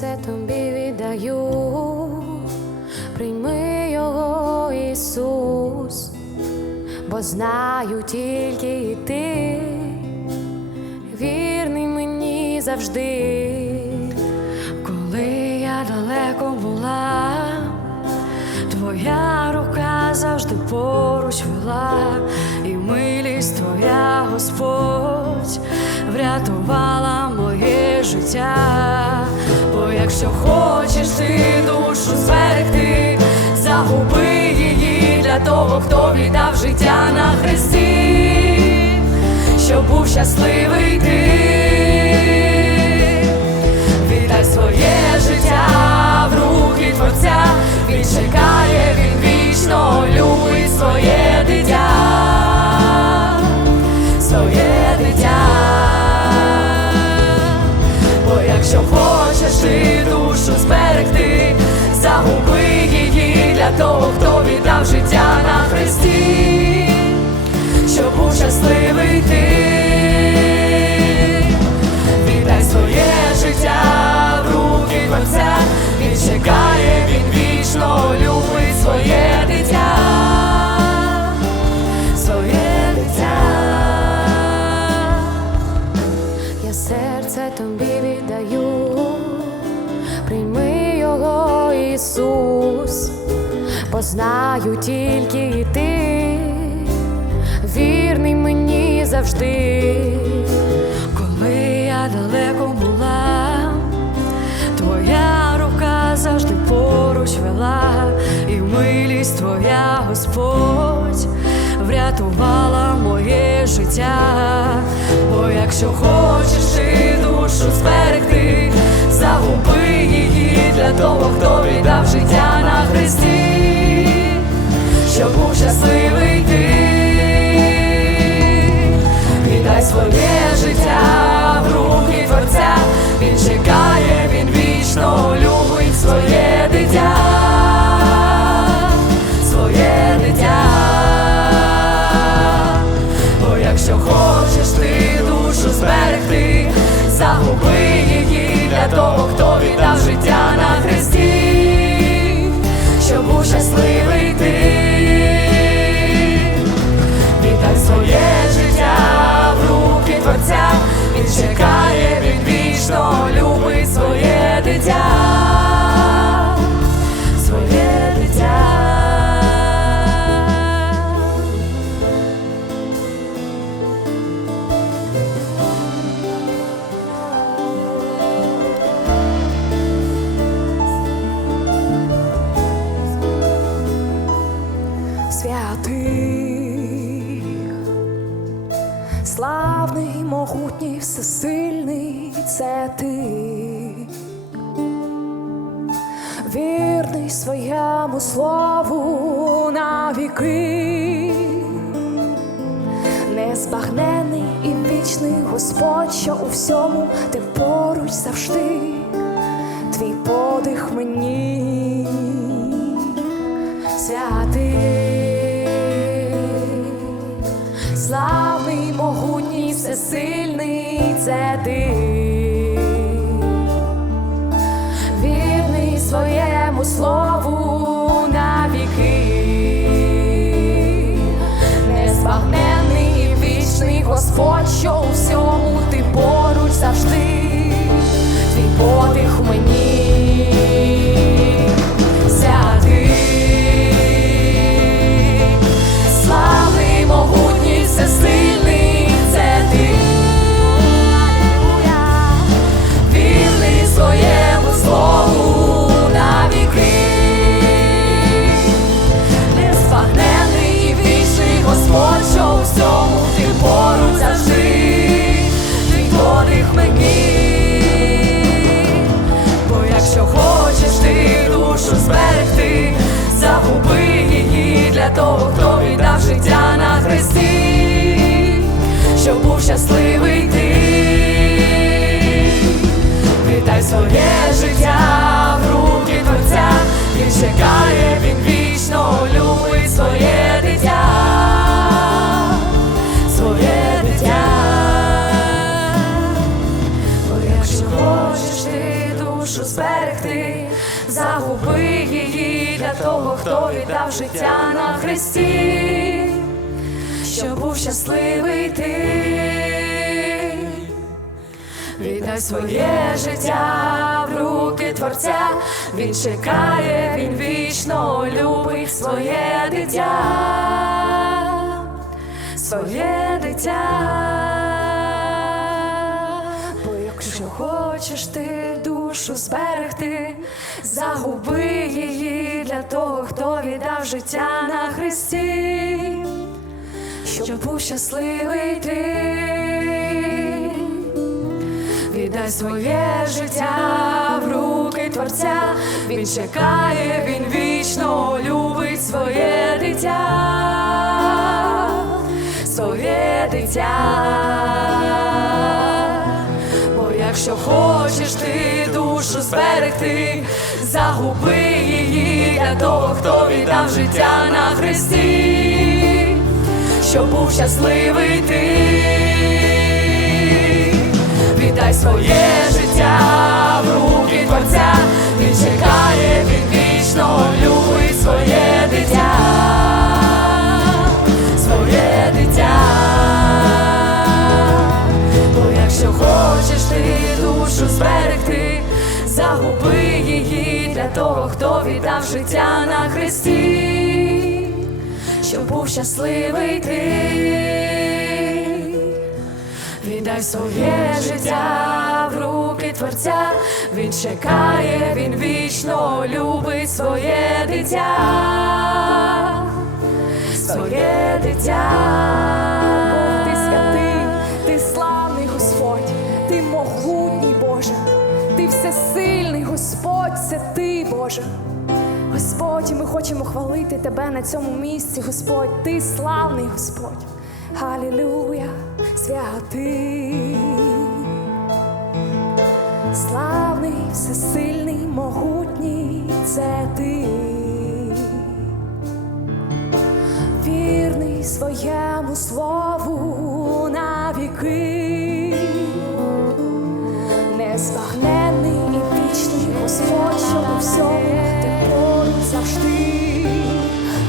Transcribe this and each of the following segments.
Серце тобі віддаю, прийми його, Ісус, бо знаю тільки ти, вірний мені завжди, коли я далеко була, твоя рука завжди поруч вела, і милість твоя, Господь, врятувала моє життя. Хочеш ти душу зберегти, загуби її для того, хто віддав життя на хресті, щоб був щасливий ти. Віддай своє життя в руки Творця, він чекає, він вічно любить своє дитя, своє дитя. Бо якщо хочеш ти душу зберегти, загуби її для того, хто віддав життя на хресті, щоб був щасливий ти. Знаю тільки ти, вірний мені завжди, коли я далеко була, твоя рука завжди поруч вела, і милість твоя, Господь, врятувала моє життя. Бо якщо хочеш ти душу зберегти, загуби її для того, хто віддав життя на хресті, щоб був щасливий ти. Віддай своє життя славний, могутній, всесильний це ти, вірний своєму слову навіки, незбагнений і вічний Господь, що у всьому ти поруч завжди, твій подих мені. Святий, всесильний це ти, вірний своєму слову своє життя в руки Творця, він чекає, він вічно любить своє дитя, своє дитя. Бо якщо хочеш ти душу зберегти, загуби її для того, хто віддав життя на Христі, щоб був щасливий ти. Віддай своє життя в руки творця, він чекає, він вічно любить своє дитя, своє дитя. Бо якщо хочеш ти душу зберегти, загуби її для того, хто віддав життя на Христі, щоб був щасливий ти. Віддай своє життя в руки творця, він чекає, він вічно любить своє дитя, своє дитя. Бо якщо хочеш ти душу зберегти, загуби її для того, хто віддав життя на Христі, щоб був щасливий ти віддай своє життя в руки творця, він чекає, він вічно любить своє дитя, своє дитя. Бо якщо хочеш ти душу зберегти, загуби її для того, хто віддав життя на Христі, щоб був щасливий ти. Віддай своє життя в руки творця, він чекає, він вічно любить своє дитя, своє дитя. Ти святий, ти славний Господь, ти могутній Боже, ти всесильний Господь, це ти, Боже. Господь, і ми хочемо хвалити Тебе на цьому місці, Господь, ти славний Господь. Халілуя, святий, славний, всесильний, могутній, це ти. Вірний своєму слову навіки, незбагненний і вічний Господь, що у всьому ти поруч завжди,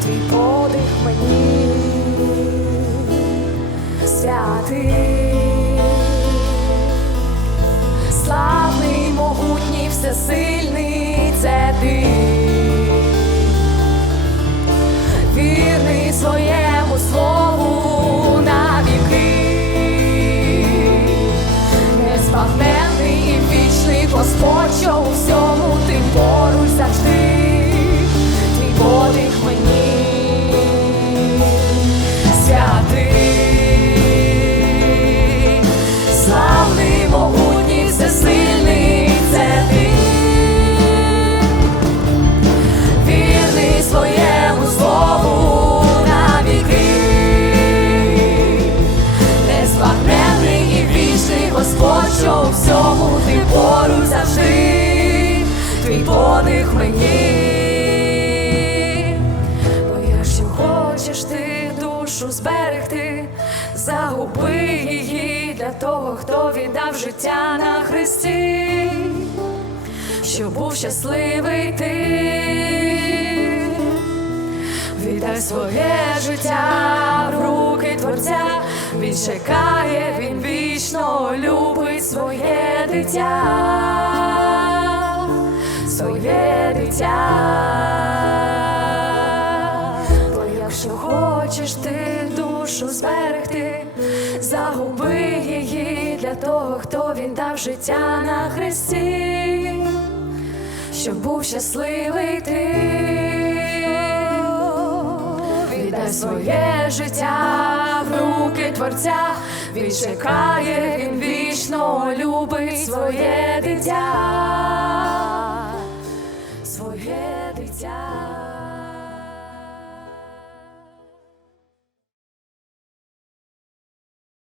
твій подих мені святий, славний, могутній, всесильний це ти всьому ти поруч завжди, твій подих мені. Бо якщо хочеш ти душу зберегти, загуби її для того, хто віддав життя на Христі щоб був щасливий ти, віддай своє життя в руки творця, він чекає, він вічно любить своє дитя, своє дитя. Бо якщо хочеш ти душу зберегти, загуби її для того, хто віддав життя на Христі, щоб був щасливий ти. Своє життя в руки творця, він чекає, він вічно любить своє дитя.